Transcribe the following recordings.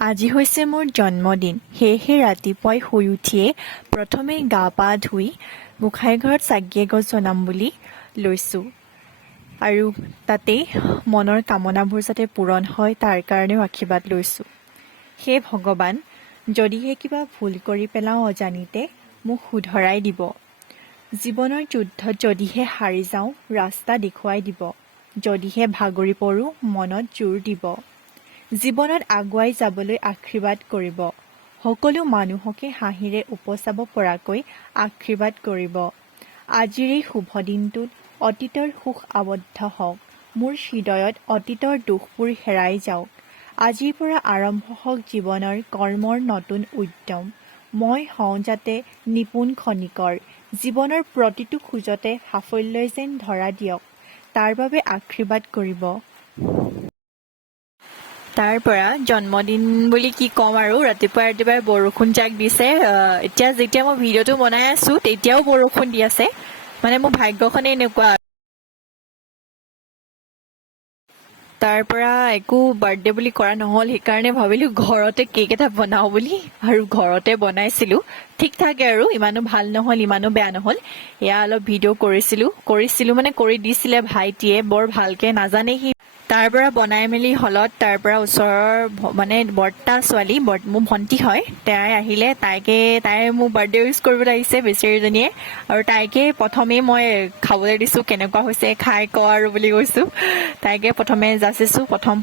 আজি হৈছে মোৰ জন্মদিন। সেয়েহে ৰাতিপুৱাই শুই উঠিয়ে প্ৰথমে গা পা ধুই গোঁসাই ঘৰত চাকি এগছ জ্বলাম বুলি লৈছোঁ। আৰু তাতেই মনৰ কামনাবোৰ যাতে পূৰণ হয় তাৰ কাৰণেও আশীৰ্বাদ লৈছোঁ। হে ভগৱান, যদিহে কিবা ভুল কৰি পেলাওঁ অজানিতে মোক শুধৰাই দিব। জীৱনৰ যুদ্ধত যদিহে হাৰি যাওঁ ৰাস্তা দেখুৱাই দিব। যদিহে ভাগৰি পৰোঁ মনত জোৰ দিব। জীৱনত আগুৱাই যাবলৈ আশীৰ্বাদ কৰিব। সকলো মানুহকে হাঁহিৰে উপচাব পৰাকৈ আশীৰ্বাদ কৰিব। আজিৰ এই শুভ দিনটোত অতীতৰ সুখ আবদ্ধ হওক। মোৰ হৃদয়ত অতীতৰ দুখবোৰ হেৰাই যাওক। আজিৰ পৰা আৰম্ভ হওক জীৱনৰ কৰ্মৰ নতুন উদ্যম। মই হওঁ যাতে নিপুণ খনিকৰ। জীৱনৰ প্ৰতিটো খোজতে সাফল্যই যেন ধৰা দিয়ক। তাৰ বাবে আশীৰ্বাদ কৰিব। তাৰ পৰা জন্মদিন বুলি কি ক'ম আৰু ৰাতিপুৱাই বৰষুণ জাক দিছে। এতিয়া যেতিয়া মই ভিডিঅ'টো বনাই আছোঁ তেতিয়াও বৰষুণ দি আছে। মানে মোৰ ভাগ্যখনেই এনেকুৱা। তাৰ পৰা একো বাৰ্থডে বুলি কৰা নহ'ল, সেইকাৰণে ভাবিলোঁ ঘৰতে কেক এটা বনাওঁ বুলি, আৰু ঘৰতে বনাইছিলোঁ। ঠিক ঠাকে আৰু ইমানো ভাল নহ'ল ইমানো বেয়া নহ'ল। এয়া অলপ ভিডিঅ' কৰিছিলোঁ মানে কৰি দিছিলে ভাইটিয়ে, বৰ ভালকৈ নাজানে সি। তাৰ পৰা বনাই মেলি হলত তাৰ পৰা ওচৰৰ মানে বৰ্তা ছোৱালী মোৰ ভণ্টি হয়, তাই আহিলে। তাই মোৰ বাৰ্থডে উইচ কৰিবলৈ আহিছে বেচেৰীজনীয়ে, আৰু তাইকে প্ৰথমেই মই খাবলৈ দিছোঁ। কেনেকুৱা হৈছে খাই ক আৰু বুলি কৈছোঁ। তাইকে প্ৰথমে যাচিছোঁ প্ৰথম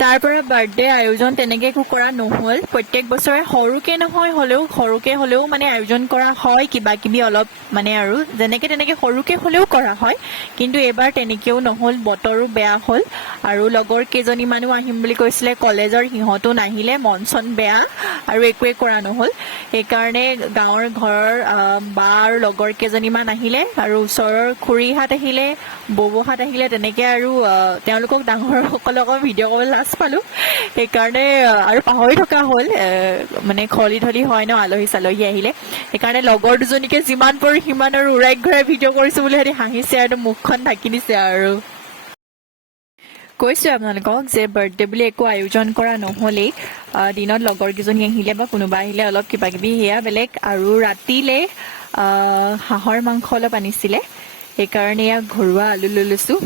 তাৰ পৰা বাৰ্থডে আয়োজন তেনেকৈ একো কৰা নহ'ল। প্ৰত্যেক বছৰে সৰুকৈ হ'লেও মানে আয়োজন কৰা হয়, কিবা কিবি অলপ মানে আৰু যেনেকৈ তেনেকৈ সৰুকৈ হ'লেও কৰা হয়। কিন্তু এইবাৰ তেনেকৈও নহ'ল, বতৰো বেয়া হ'ল। আৰু লগৰ কেইজনীমানো আহিম বুলি কৈছিলে কলেজৰ, সিহঁতো নাহিলে, মন চন বেয়া আৰু একোৱে কৰা নহ'ল। সেইকাৰণে গাঁৱৰ ঘৰৰ বা আৰু লগৰ কেইজনীমান আহিলে, আৰু ওচৰৰ খুৰীহাত আহিলে, বৌবৌহাত আহিলে। তেনেকৈ আৰু তেওঁলোকক ডাঙৰসকলক ভিডিঅ' কৰিবলৈ লাজ পালোঁ। সেইকাৰণে আৰু পাহৰি থকা হ'ল, মানে খলি ধলি হয় ন আলহী চালহী আহিলে। সেইকাৰণে লগৰ দুজনীকে যিমান পাৰোঁ সিমান আৰু উৰাই ঘূৰাই ভিডিঅ' কৰিছোঁ বুলি সিহঁতি হাঁহিছে আৰু মুখখন ঢাকি দিছে। আৰু কৈছোঁ আপোনালোকক যে বাৰ্থডে বুলি একো আয়োজন কৰা নহ'লেই। দিনত লগৰকেইজনী আহিলে বা কোনোবা আহিলে অলপ কিবা কিবি সেয়া বেলেগ। আৰু ৰাতিলৈ হাঁহৰ মাংস অলপ আনিছিলে, সেইকাৰণে ইয়াক ঘৰুৱা আলু লৈ লৈছোঁ।